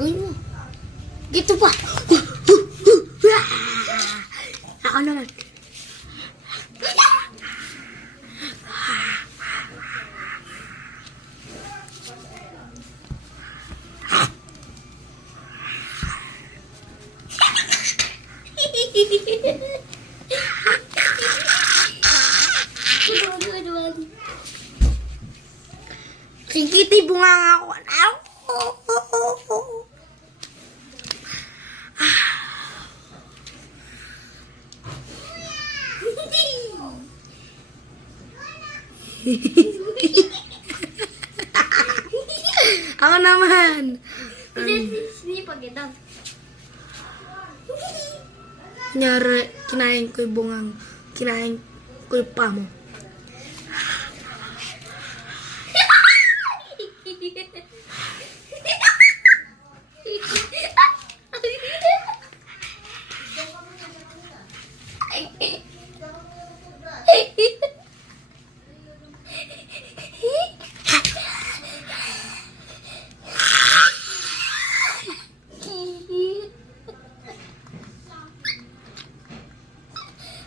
Gawin mo. Dito pa. Ako naman. Kikiti bunga nga ako. Ako naman. Sinipag ito. Kunyari, kinain ko yung bungang, kinain ko yung pamo.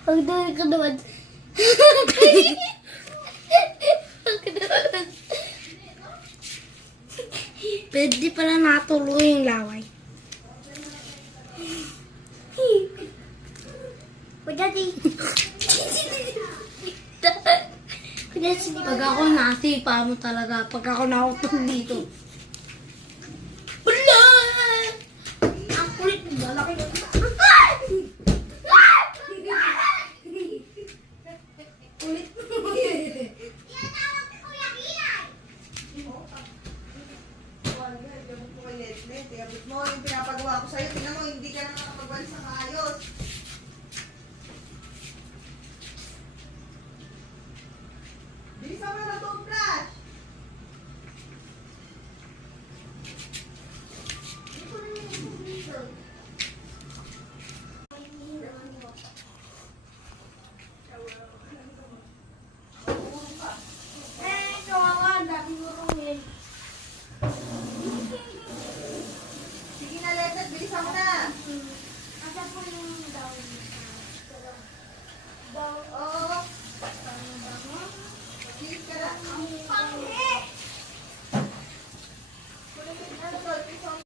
Ang dami ka naman. Pwede pala natuloy yung laway. Pagdati. Pag ako nasipa mo talaga, pag ako nakutong dito. Wala! Ang kulit mo. Malaki na. Abot mo, yung pinapagawa ko sa'yo, tingnan mo, hindi ka na nakapagwalis sa maayos.